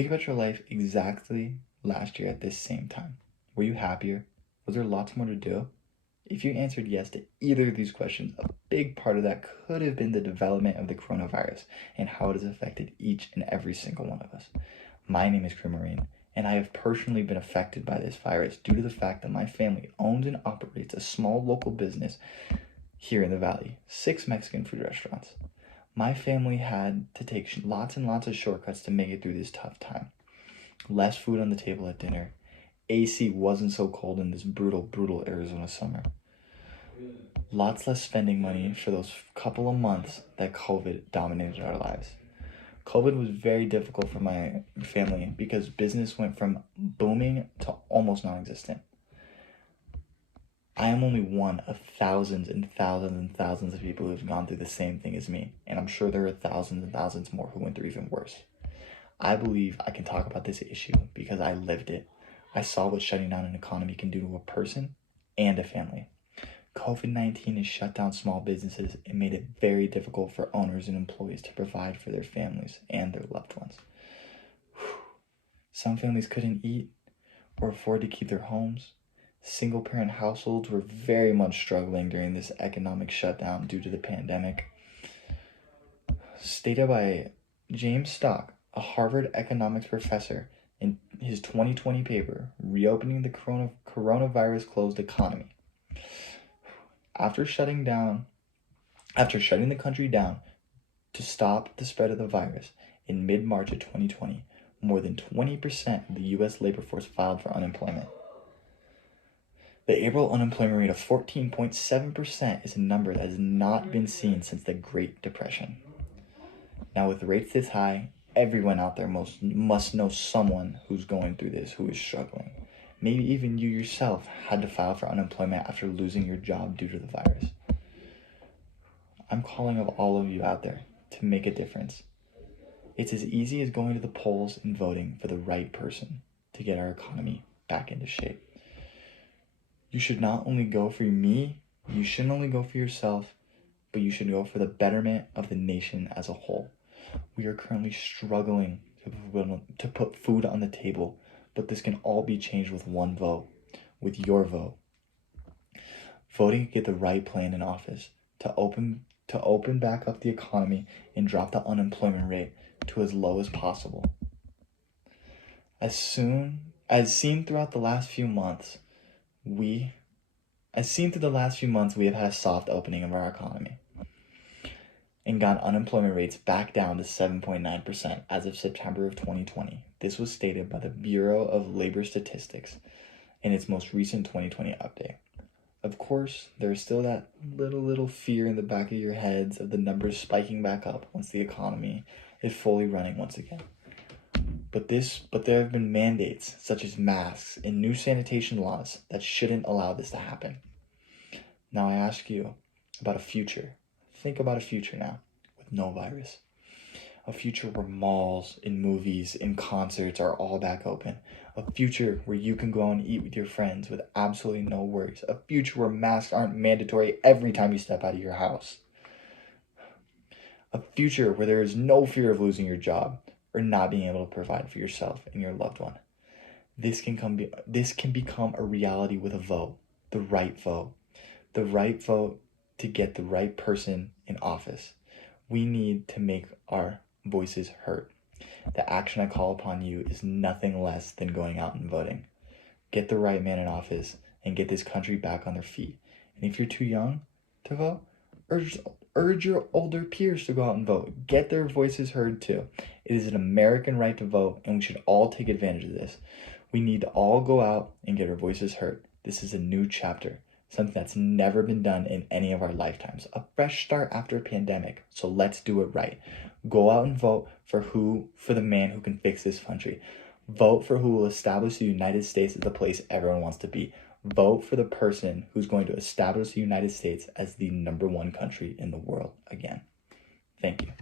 Think about your life exactly last year at this same time. Were you happier? Was there lots more to do? If you answered yes to either of these questions, a big part of that could have been the development of the coronavirus and how it has affected each and every single one of us. My name is Krimarine, and I have personally been affected by this virus due to the fact that my family owns and operates a small local business here in the Valley, 6 Mexican food restaurants. My family had to take lots and lots of shortcuts to make it through this tough time. Less food on the table at dinner. AC wasn't so cold in this brutal, brutal Arizona summer. Lots less spending money for those couple of months that COVID dominated our lives. COVID was very difficult for my family because business went from booming to almost non-existent. I am only one of thousands and thousands and thousands of people who have gone through the same thing as me, and I'm sure there are thousands and thousands more who went through even worse. I believe I can talk about this issue because I lived it. I saw what shutting down an economy can do to a person and a family. COVID-19 has shut down small businesses and made it very difficult for owners and employees to provide for their families and their loved ones. Some families couldn't eat or afford to keep their homes. Single-parent households were very much struggling during this economic shutdown due to the pandemic. Stated by James Stock, a Harvard economics professor, in his 2020 paper, Reopening the Coronavirus Closed Economy. After shutting the country down to stop the spread of the virus in mid-March of 2020, more than 20% of the U.S. labor force filed for unemployment. The April unemployment rate of 14.7% is a number that has not been seen since the Great Depression. Now, with rates this high, everyone out there must know someone who's going through this, who is struggling. Maybe even you yourself had to file for unemployment after losing your job due to the virus. I'm calling of all of you out there to make a difference. It's as easy as going to the polls and voting for the right person to get our economy back into shape. You should not only go for me, you shouldn't only go for yourself, but you should go for the betterment of the nation as a whole. We are currently struggling to put food on the table, but this can all be changed with one vote, with your vote. Voting to get the right plan in office, to open back up the economy and drop the unemployment rate to as low as possible. As seen throughout the last few months, we have had a soft opening of our economy and got unemployment rates back down to 7.9% as of September of 2020. This was stated by the Bureau of Labor Statistics in its most recent 2020 update. Of course, there's still that little fear in the back of your heads of the numbers spiking back up once the economy is fully running once again. But there have been mandates such as masks and new sanitation laws that shouldn't allow this to happen. Now I ask you about a future. Think about a future now with no virus. A future where malls and movies and concerts are all back open. A future where you can go out and eat with your friends with absolutely no worries. A future where masks aren't mandatory every time you step out of your house. A future where there is no fear of losing your job or not being able to provide for yourself and your loved one. This can become a reality with a vote, the right vote. The right vote to get the right person in office. We need to make our voices heard. The action I call upon you is nothing less than going out and voting. Get the right man in office and get this country back on their feet. And if you're too young to vote, urge your older peers to go out and vote. Get their voices heard too. It is an American right to vote, and we should all take advantage of this. We need to all go out and get our voices heard. This is a new chapter, something that's never been done in any of our lifetimes. A fresh start after a pandemic, so let's do it right. Go out and vote for the man who can fix this country. Vote for who will establish the United States as the place everyone wants to be. Vote for the person who's going to establish the United States as the #1 country in the world again. Thank you.